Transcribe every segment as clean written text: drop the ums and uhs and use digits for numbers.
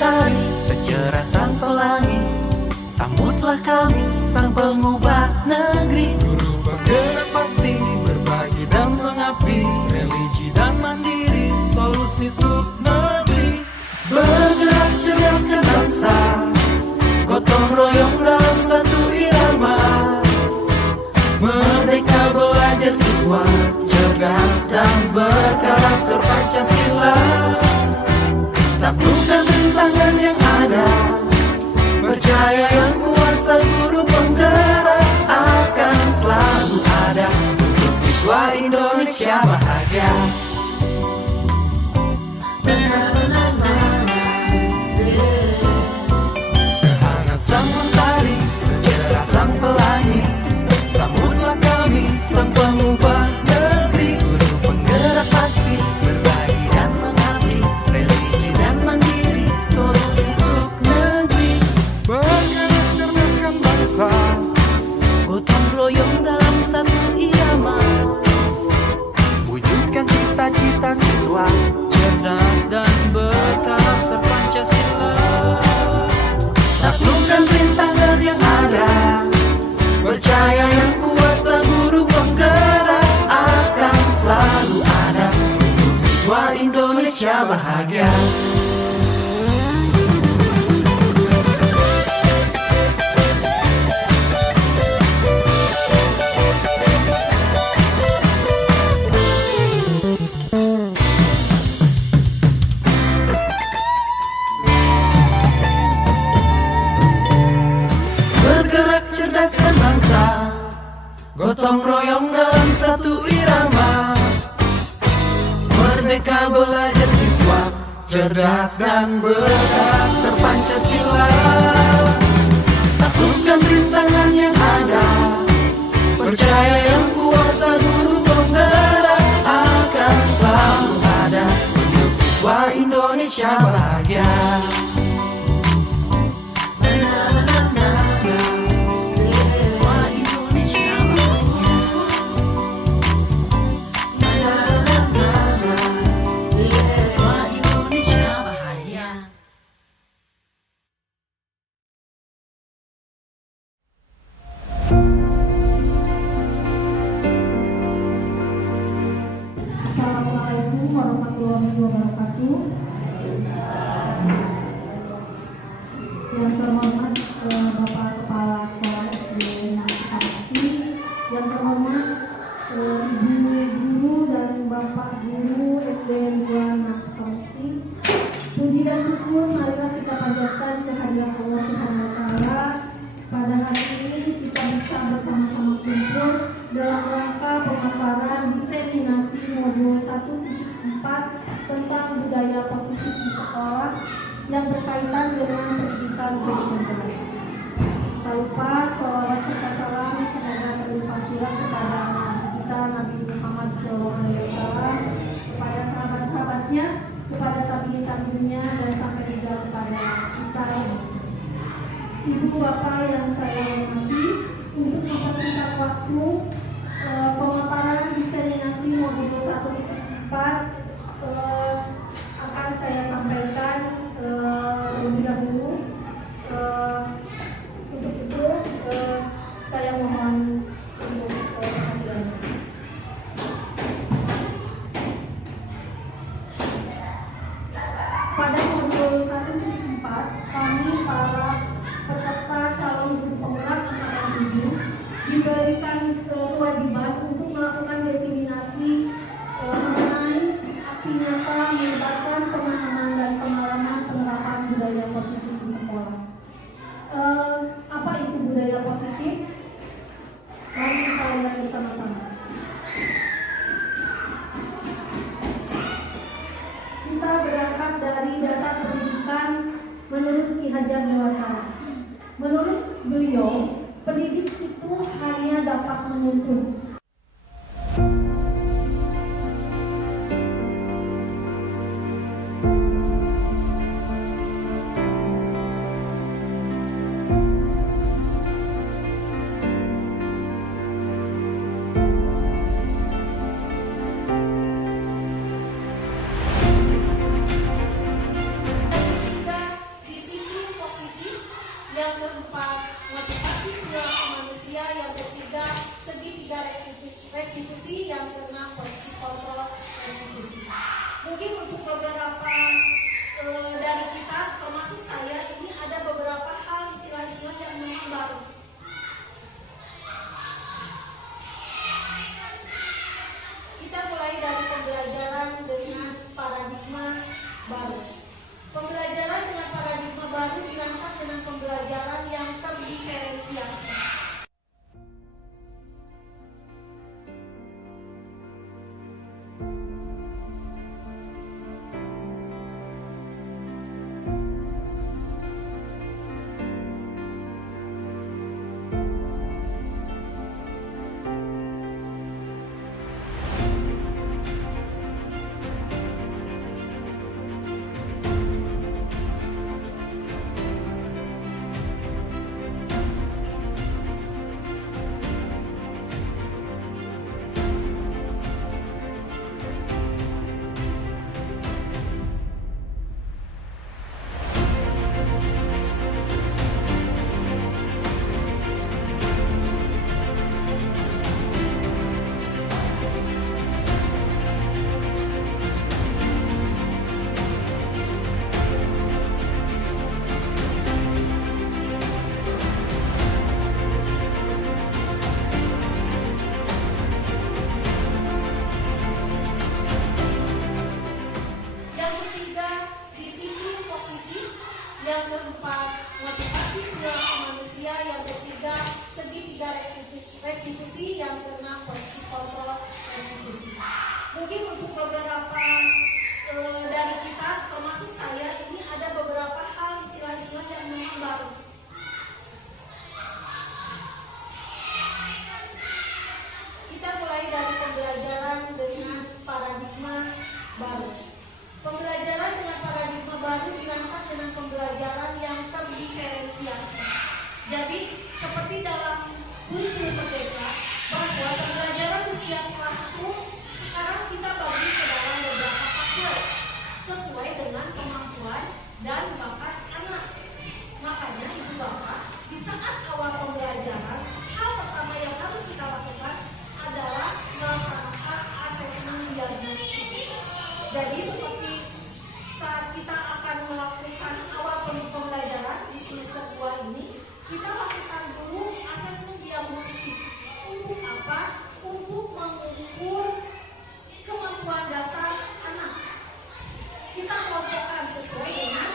mentari, secerah sang pelangi. Sambutlah kami, sang pengubah negeri. Guru bergerak pasti, berbagi dan mengabdi. Religi dan mandiri, solusi untuk negeri. Bergerak cerdaskan bangsa, gotong royong dalam satu irama. Merdeka belajar siswa, cerdas dan berkarakter Pancasila. Taklukkan rintangan yang ada, percaya yang kuasa guru penggerak akan selalu ada untuk siswa Indonesia bahagia. Sehangat sang mentari, secerah sang pelangi. Sambutlah kami, sang pengubah negeri. Guru penggerak pasti, berbagi dan mengabdi. Religi dan mandiri, solusi untuk negeri. Bergerak cerdaskan bangsa, Gotong royong dalam satu irama. wujudkan cita-cita siswa, cerdas dan berkarakter Pancasila. Taklukkan rintangan yang ada, percaya yang kuasa guru penggerak akan selalu ada untuk siswa Indonesia bahagia. Bergerak cerdaskan bangsa, gotong royong dalam satu irama. Merdeka belajar siswa, cerdas dan berkarakter Pancasila. Taklukkan rintangan yang ada, percaya yang kuasa guru penggerak akan selalu ada untuk siswa Indonesia bahagia. Assalamualaikum warahmatullahi wabarakatuh. Yang terhormat Bapak Kepala Sekolah SD Naksipati, yang terhormat Ibu Guru dan Bapak Guru SD Negeri Naksipati. Puji dan syukur marilah kita panjatkan kehadiran Allah Subhanahu wa Ta'ala. Pada hari ini kita bisa bersama-sama kumpul dalam rangka pemaparan diseminasi modul 1.4 tentang budaya positif di sekolah yang berkaitan dengan pendidikan berkelanjutan. Tak lupa salawat serta salam semoga berlimpah curah kepada Nabi kita Nabi Muhammad SAW, kepada sahabat-sahabatnya, kepada tabiin-tabiinnya dan sampai juga kepada kita. Ibu bapak yang saya hormati, untuk mempersingkat waktu pemaparan diseminasi modul 1.4 akan saya sampaikan terlebih dahulu. Untuk itu saya mohon untuk perhatian. Pada modul 1.4 kami para peserta calon guru penggerak angkatan 7 diberikan kewajiban untuk melakukan diseminasi mengenai aksi nyata melibatkan pemahaman dan pengalaman penerapan budaya positif di sekolah. Apa itu budaya positif? Mari kita lihat bersama-sama. Kita berangkat dari dasar pendidikan menurut Ki Hajar Dewantara. Menurut beliau, pendidik itu hanya dapat menuntun. Mungkin untuk beberapa dari kita, termasuk saya, ini ada beberapa hal istilah-istilah yang memang baru. Kita mulai dari pembelajaran dengan paradigma baru. Pembelajaran dengan paradigma baru dirancang dengan pembelajaran yang terdiferensiasi. Yang keempat, motivasi perilaku manusia. Yang ketiga, segitiga restitusi. Yang keenam, posisi kontrol restitusi. Mungkin untuk beberapa dari kita, termasuk saya, ini ada beberapa hal istilah-istilah yang memang baru. Kita mulai dari pembelajaran dengan paradigma baru. Pembelajaran dengan paradigma baru dirancang dengan pembelajaran yang terdiferensiasi. Jadi, seperti dalam kurikulum merdeka, bahwa pembelajaran di setiap kelas itu sekarang kita bagi ke dalam beberapa fase sesuai dengan kemampuan dan bakat anak. Makanya ibu bapak, di saat awal pembelajaran, hal pertama yang harus kita lakukan adalah melaksanakan asesmen diagnostik. Jadi seperti saat kita akan melakukan awal pembelajaran di semester 2 ini, kita lakukan dulu asesmen diagnostik. Untuk apa? Untuk mengukur kemampuan dasar anak. Kita kelompokkan sesuai dengan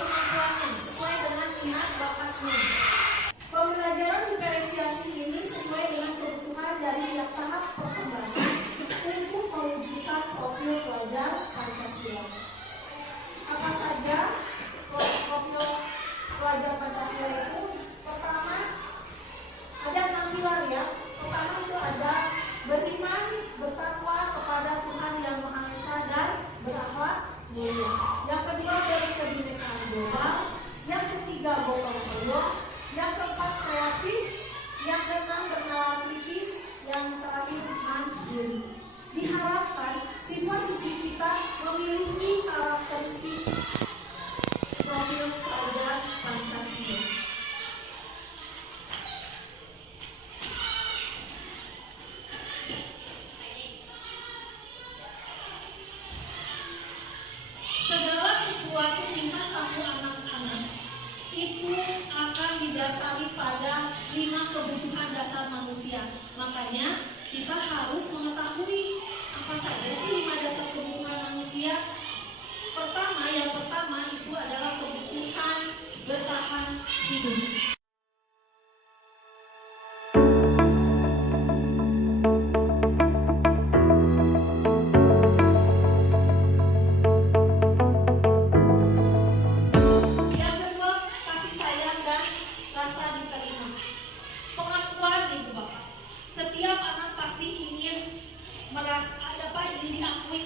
kemampuannya, sesuai dengan minat bakatnya. Pembelajaran diferensiasi ini sesuai dengan kebutuhan dari tiap tahap perkembangan untuk mewujudkan profil pelajar Pancasila. Apa saja profil pelajar Pancasila itu? Pertama, ada 6 pilar ya. Pertama itu ada beriman, bertakwa kepada Tuhan Yang Maha Esa dan berakhlak mulia. Yang kedua, dari kebinekaan global. Yang ketiga, gotong royong. Yang keempat, kreatif. Yang keenam, bernalar kritis. Yang terakhir, mandiri. Diharapkan siswa-siswi kita memiliki karakteristik profil pelajar Pancasila. Segala sesuatu tingkah laku anak-anak itu akan didasari pada 5 kebutuhan dasar manusia. Makanya kita harus mengetahui apa saja sih 5 dasar kebutuhan manusia. Yang pertama itu adalah kebutuhan bertahan hidup. Yang kedua, kasih sayang dan rasa diterima. Pengakuan ibu bapak. Setiap anak pasti ingin merasa ingin diakui.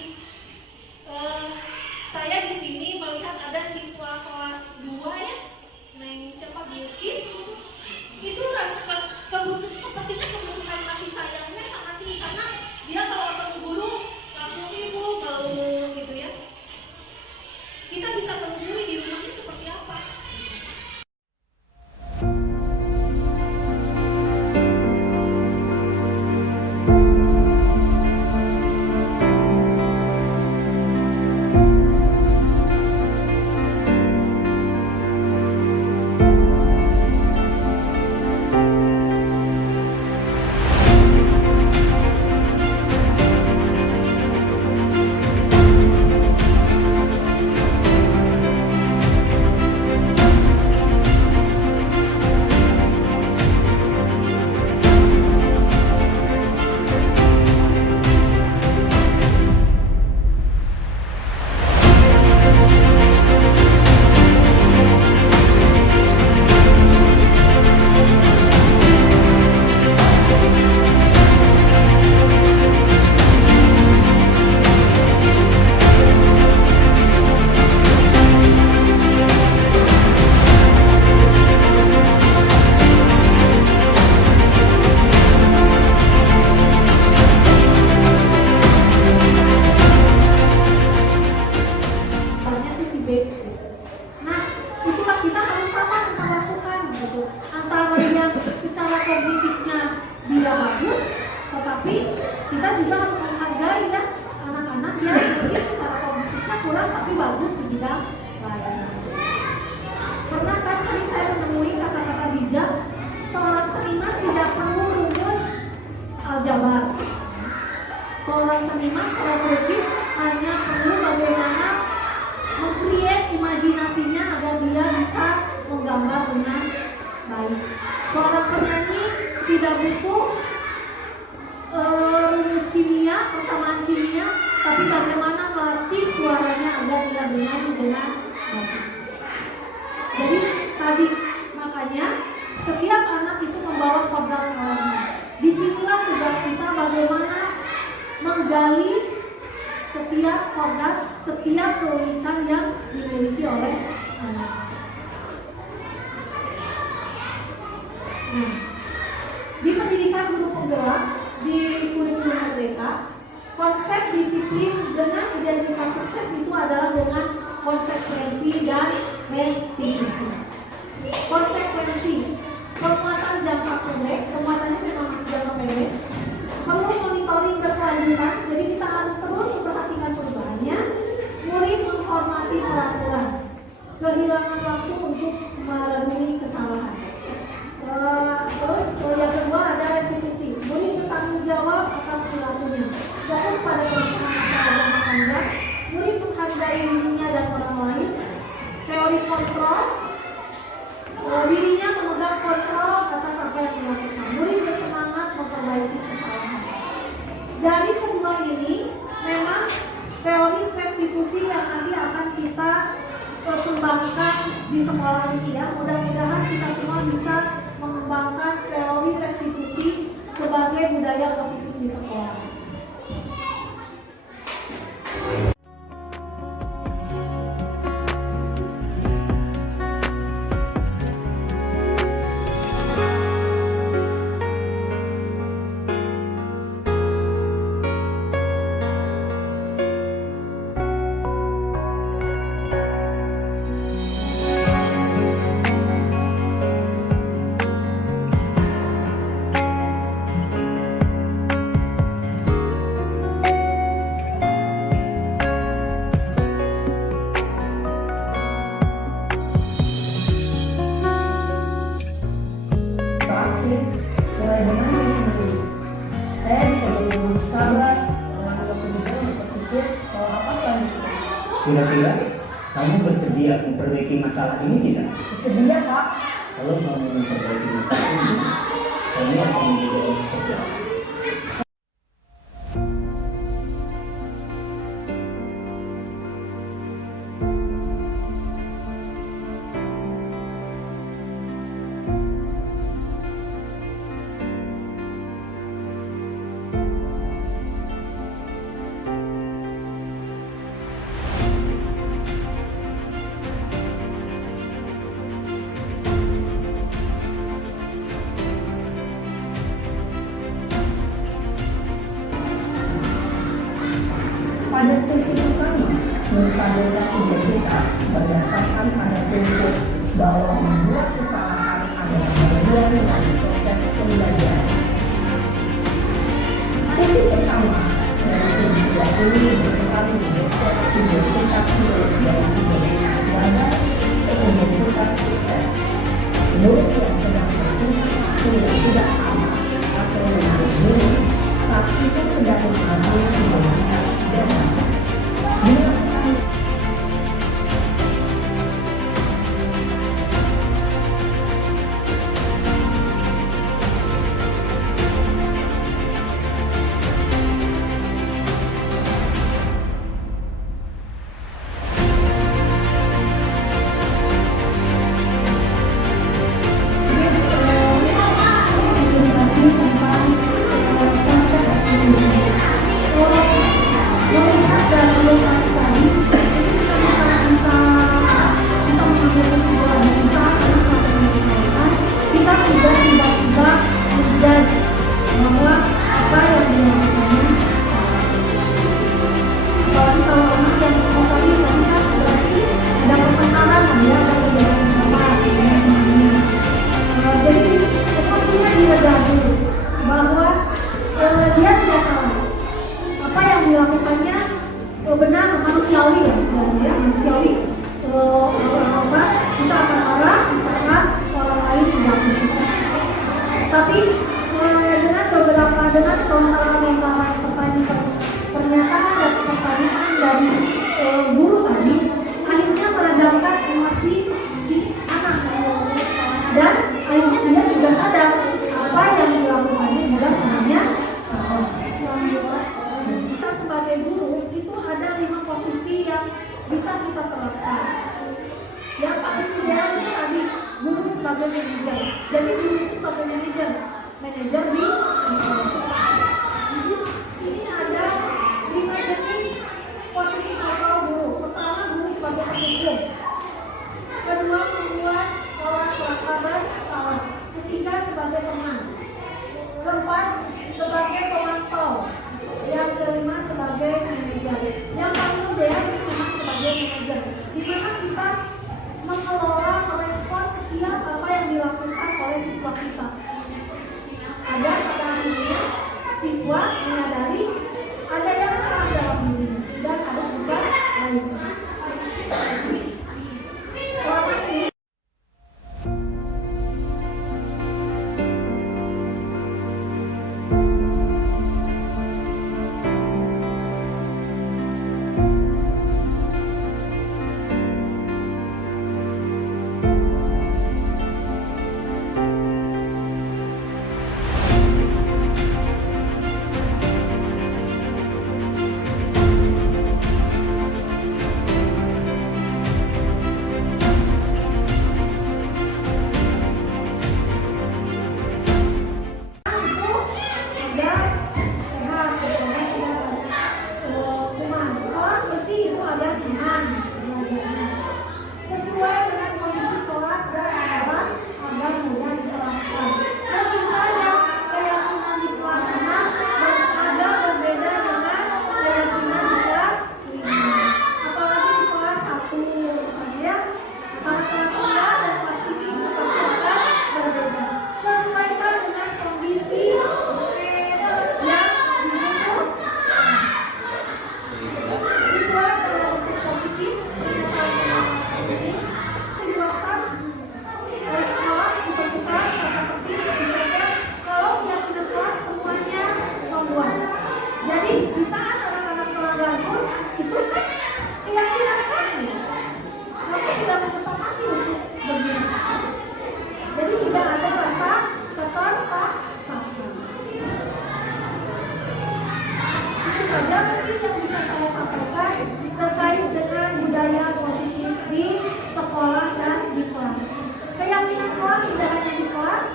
Saya di sini melihat ada siswa kelas 2 ya, siapa Bilkis itu rasa sepertinya kebutuhan kasih sayangnya sangat tinggi karena dia kalau ketemu guru langsung ibu belum gitu ya. Kita bisa telusuri di rumahnya seperti apa. kita juga harus menghargai ya anak-anak yang mungkin secara kognitifnya kurang tapi bagus di bidang lain. Pernah kan sering saya menemui kata-kata bijak, seorang seniman tidak perlu rumus aljabar. Seorang seniman, seorang pelukis hanya perlu bagaimana meng-create imajinasinya agar dia bisa menggambar dengan baik. Seorang penyanyi tidak butuh rumus kimia, persamaan kimia, tapi bagaimana melatih suaranya agar dia bernyanyi dengan bagus. Jadi tadi makanya setiap anak itu membawa kodrat alamnya. Disinilah tugas kita bagaimana menggali setiap kodrat, setiap keunikan yang dimiliki oleh anak. Nah, di pendidikan guru penggerak di kurikulum merdeka, konsep disiplin dengan identitas sukses itu adalah dengan konsekuensi dan restitusi. Konsekuensi, penguatan jangka pendek, penguatannya memang masih jangka pendek, perlu monitoring berkelanjutan, jadi kita harus terus memperhatikan perubahannya. Murid menghormati peraturan, kehilangan waktu untuk merenungi kesalahan. Terus yang kedua ada restitusi, murid bertanggung jawab atas perilakunya, fokus pada pemecahan masalah jangka panjang, murid menghargai dirinya dan orang lain. Teori kontrol, dirinya memegang kontrol atas apa yang dilakukan, murid bersemangat memperbaiki kesalahan. Dari kedua ini memang teori restitusi yang nanti akan kita kembangkan di sekolah ini ya. Mudah-mudahan kita semua bisa mengembangkan teori restitusi sebagai budaya positif di sekolah. Kira-kira kamu bersedia memperbaiki masalah ini tidak? Bersedia, Pak. Kalau kamu memperbaiki masalah ini, kamu akan menjadi orang kerja. sebagai manajer. Jadi dulu itu sebagai manajer di ini ada 5 jenis posisi atau guru. Pertama, guru sebagai penghukum. Kedua, membuat orang sabar salah. Ketiga, sebagai teman. Keempat, sebagai pemantau. Yang kelima, sebagai manajer. Yang paling ideal itu memang sebagai manajer, di mana kita mengelola, merespon setiap apa yang dilakukan oleh siswa kita. Agar pada akhirnya siswa menyadari ada yang salah dalam dirinya dan harus berubah lainnya. Selama ini di saat anak-anak melanggar pun itu kan keyakinan kami, kami sudah menyepakati untuk begini. Jadi tidak ada rasa keterpaksaan. Itu saja mungkin yang bisa saya sampaikan terkait dengan budaya positif di sekolah dan di kelas. Keyakinan kelas tidak hanya di kelas.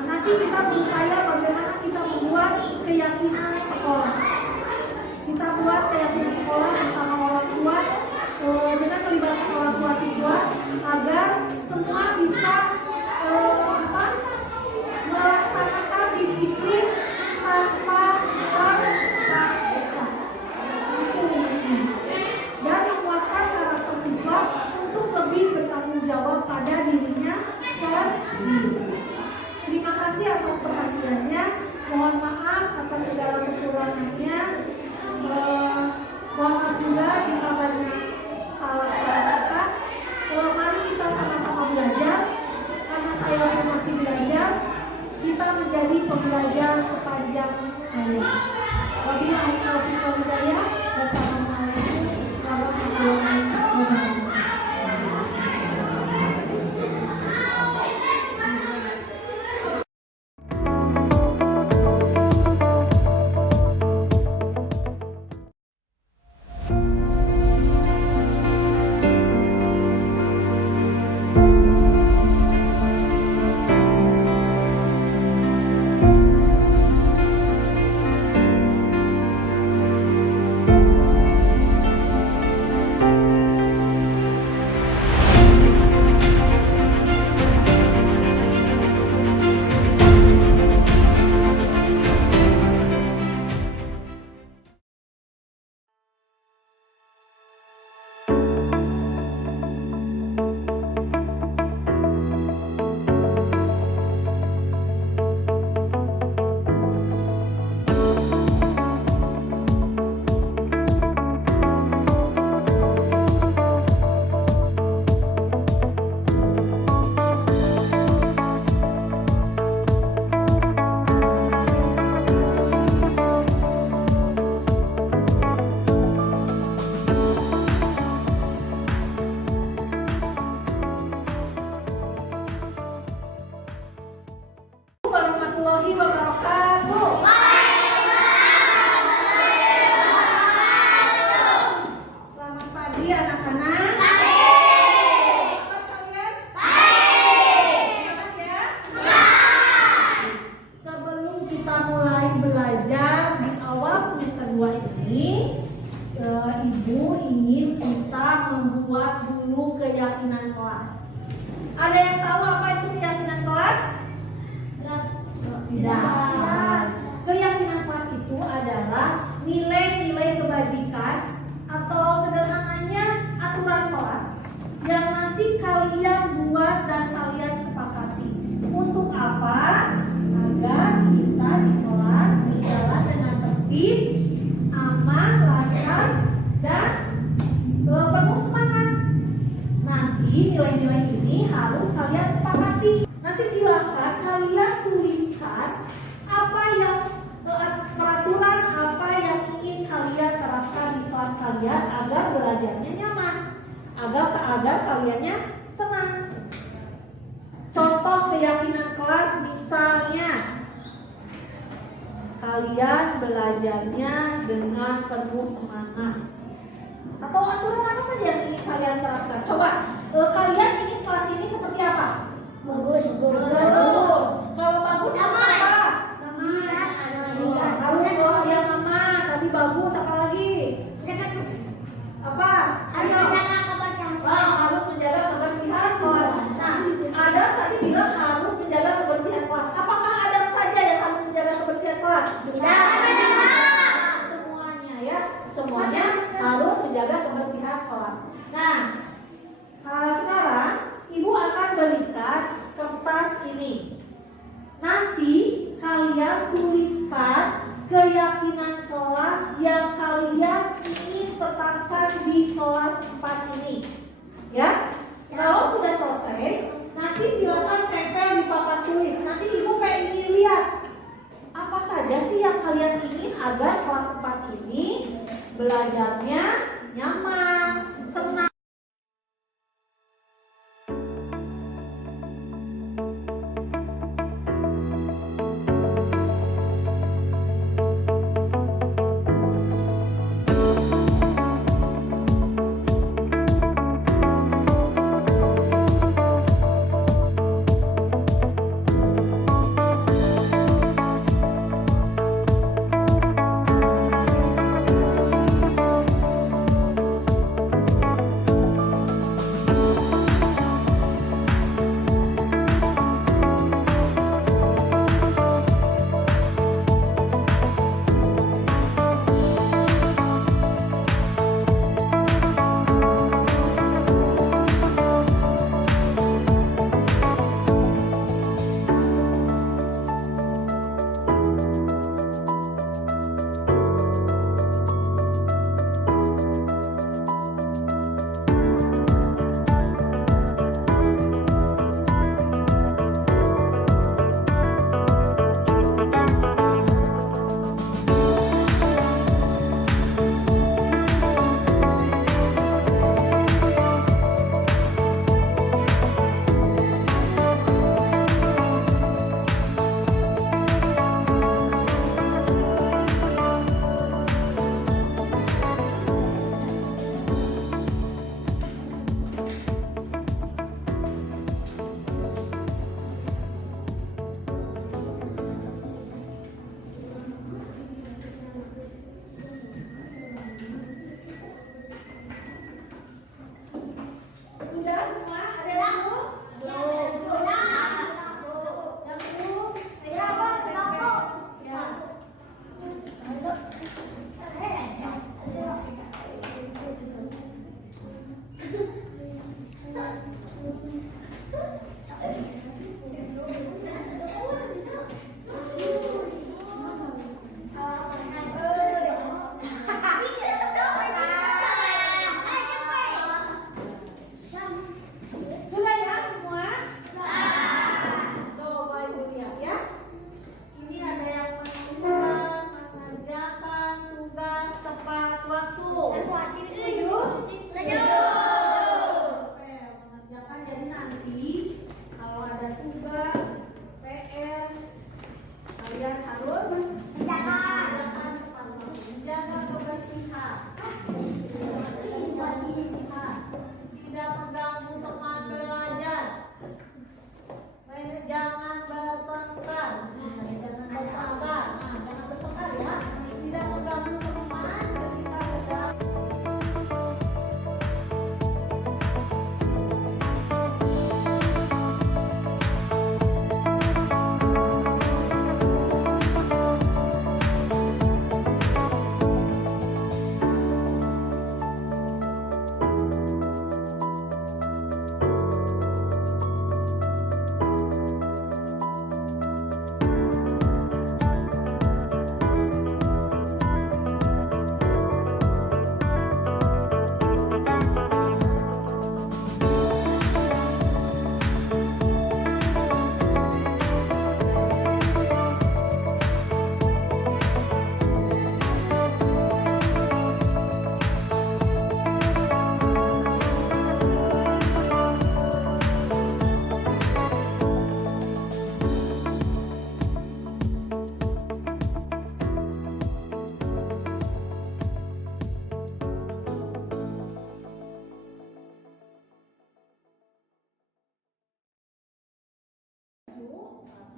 Nanti kita berupaya bagaimana kita membuat keyakinan sekolah. Kita buat keyakinan sekolah bersama orang tua dengan melibatkan orang tua siswa agar semua bisa melaksanakan disiplin tanpa tergesa. Dan menguatkan karakter siswa untuk lebih bertanggung jawab pada dirinya sendiri. Terima kasih atas perhatiannya. Mohon maaf atas segala kekurangannya. Mohon maaf juga jika banyak salah-salah. keyakinan kelas. Ada yang tahu apa itu keyakinan kelas? Tidak. Keyakinan kelas itu adalah nilai-nilai kebajikan atau sederhananya aturan kelas yang nanti kalian buat dan kalian sepakati. Untuk apa? Agar kita di kelas berjalan dengan tertib, aman, lancar, dan penuh semangat. Nanti nilai-nilai ini harus kalian sepakati. Nanti silakan kalian tuliskan apa yang peraturan apa yang ingin kalian terapkan di kelas kalian agar belajarnya nyaman, agar kaliannya senang. Contoh keyakinan kelas misalnya kalian belajarnya dengan penuh semangat. Atau aturan apa saja yang ingin kalian terapkan? Coba, kalian ingin kelas ini seperti apa? Bagus. Kalau bagus apa? Harus yang aman, tapi bagus apa lagi? Apa? Ayo. Harus menjaga kebersihan kelas. Nah, Adam tadi bilang harus menjaga kebersihan kelas. Apakah Adam saja yang harus menjaga kebersihan kelas? Semuanya ya, semuanya harus menjaga kebersihan kelas. Nah, sekarang Ibu akan berikan kertas ini. Nanti kalian tuliskan keyakinan kelas yang kalian ingin tetapkan di kelas 4 ini. Ya? Kalau sudah selesai, nanti silakan tempel di papan tulis. Nanti Ibu ingin lihat apa saja sih yang kalian ingin agar kelas 4 ini belajarnya nyaman, senang.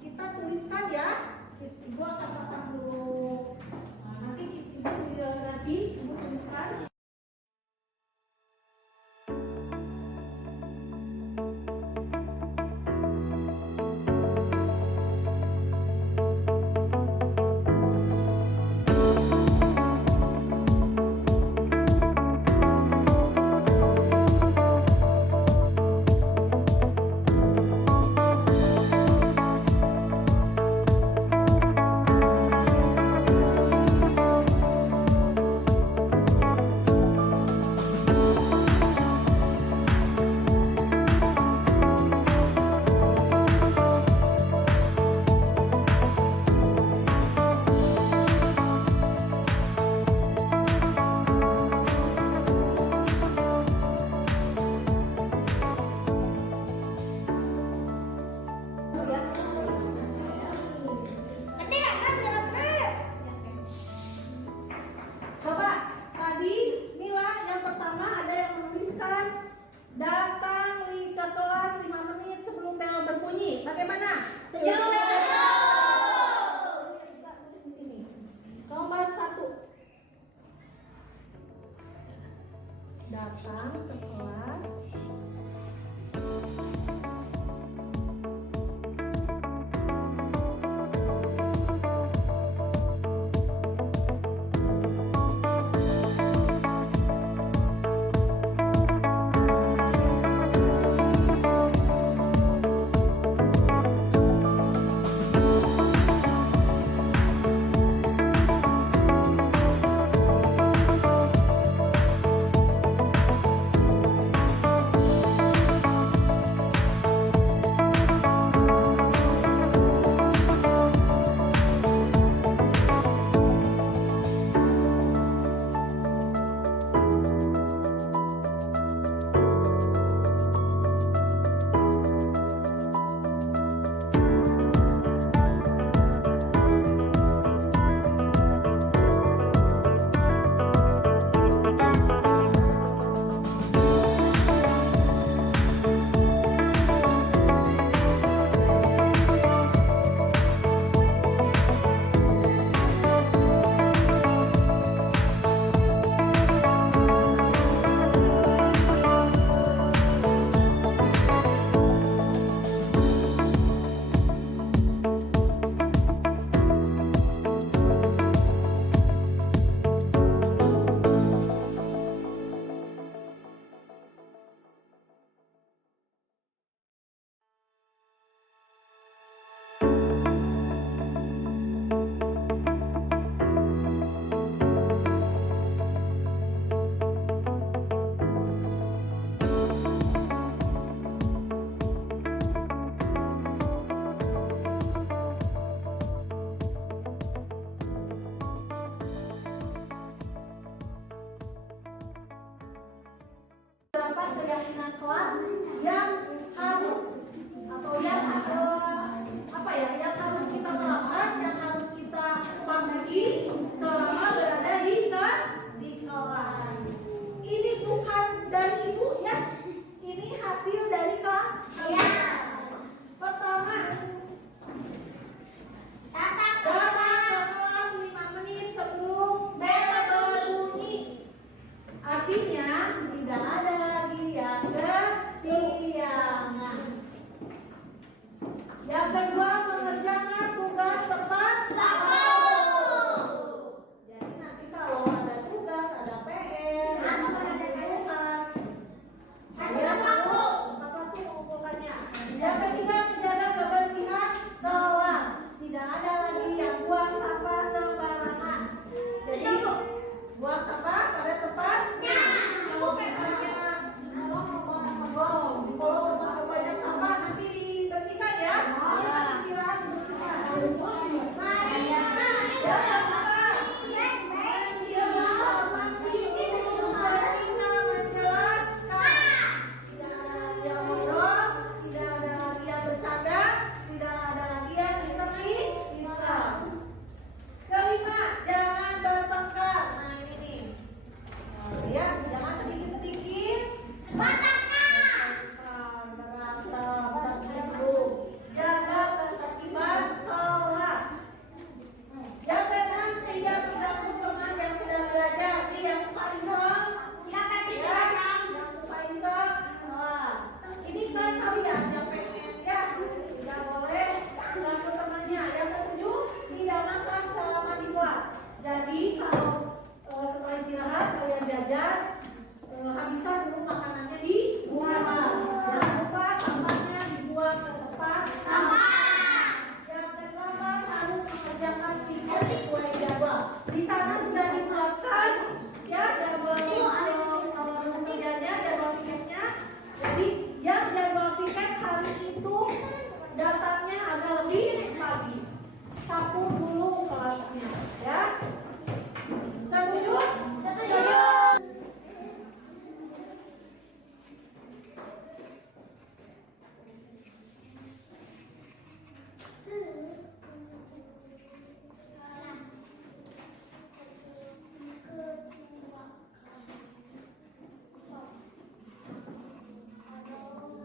kita tuliskan ya. Ibu akan pasang dulu. Nah, nanti ibu tuliskan. agak lebih pagi. Sapu dulu kelasnya, ya. Setuju? Setuju.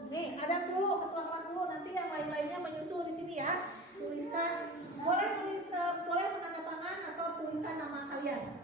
Nih, ada dulu ketua kelas dulu, nanti yang lain-lainnya menyusul di sini ya. Tuliskan, boleh menandatangan atau tuliskan nama kalian. Ya.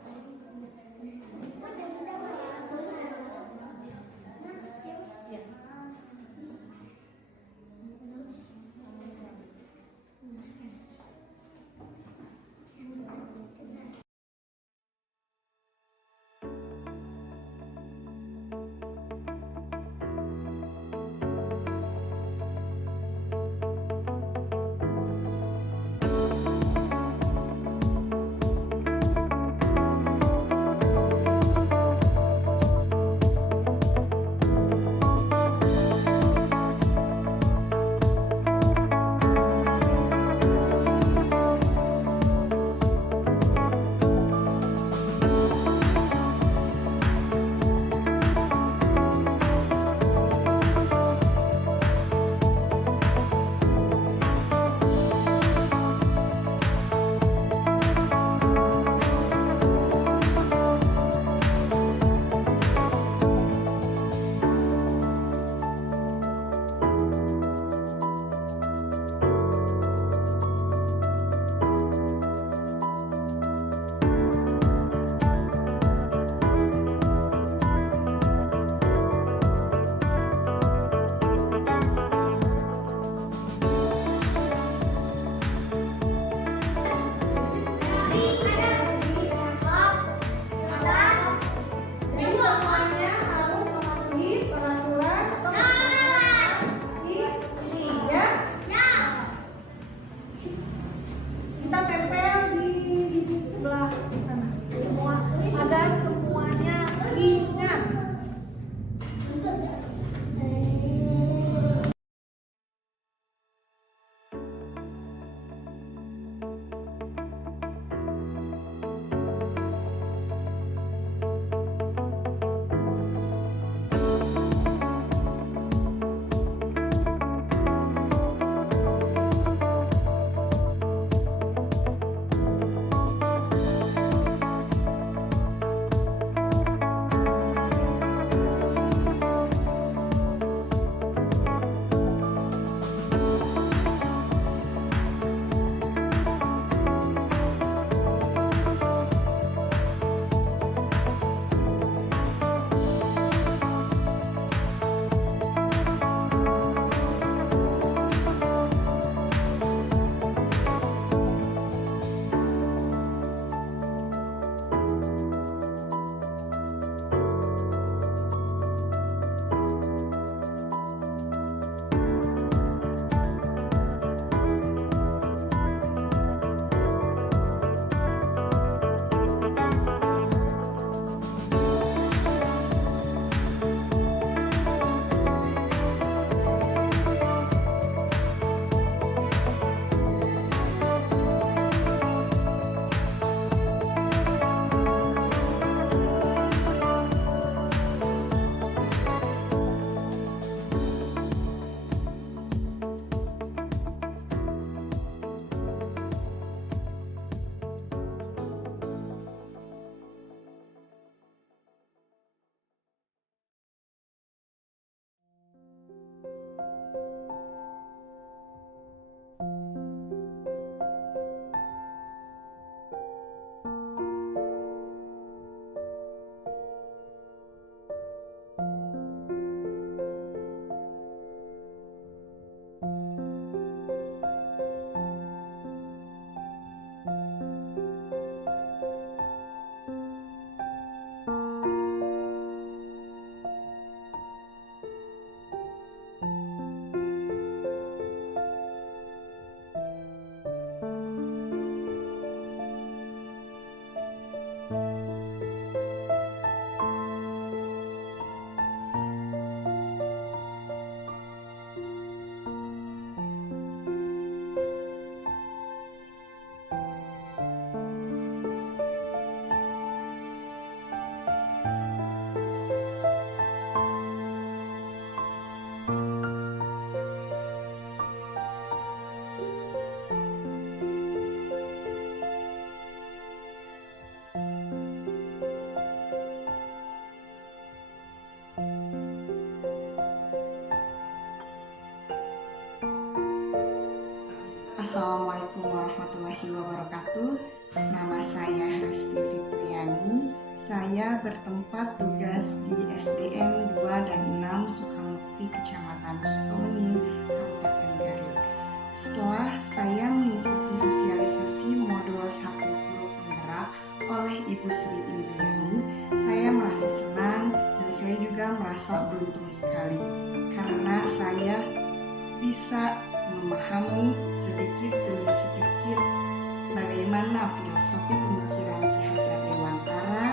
Assalamualaikum warahmatullahi wabarakatuh. Nama saya Resti Fitriani. Saya bertempat tugas di SDN 2 dan 6 Sukamukti, Kecamatan Sukomening, Kabupaten Garut. Setelah saya mengikuti sosialisasi modul 1 guru penggerak oleh Ibu Sri Indriani, saya merasa senang dan saya juga merasa beruntung sekali karena saya bisa memahami sedikit demi sedikit bagaimana filosofi pemikiran Ki Hajar Dewantara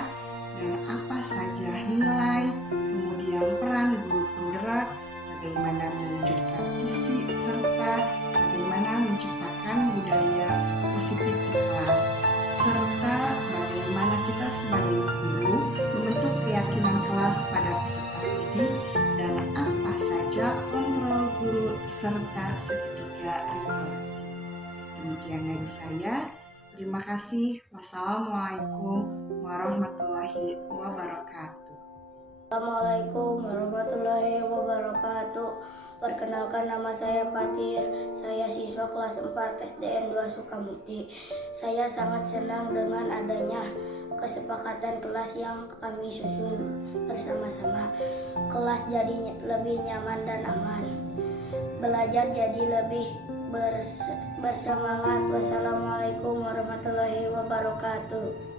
dan apa saja nilai, kemudian peran guru penggerak, bagaimana mewujudkan visi, serta bagaimana menciptakan budaya positif di kelas, serta bagaimana kita sebagai guru membentuk keyakinan kelas pada peserta didik dan apa saja kontrol guru serta segitiga regulasi. Demikian dari saya. Terima kasih. Wassalamualaikum warahmatullahi wabarakatuh. Assalamualaikum warahmatullahi wabarakatuh. Perkenalkan, nama saya Fatir. Saya siswa kelas 4 SDN 2 Sukamukti. Saya sangat senang dengan adanya kesepakatan kelas yang kami susun bersama-sama. Kelas jadi lebih nyaman dan aman. Belajar jadi lebih bersemangat. Wassalamualaikum warahmatullahi wabarakatuh.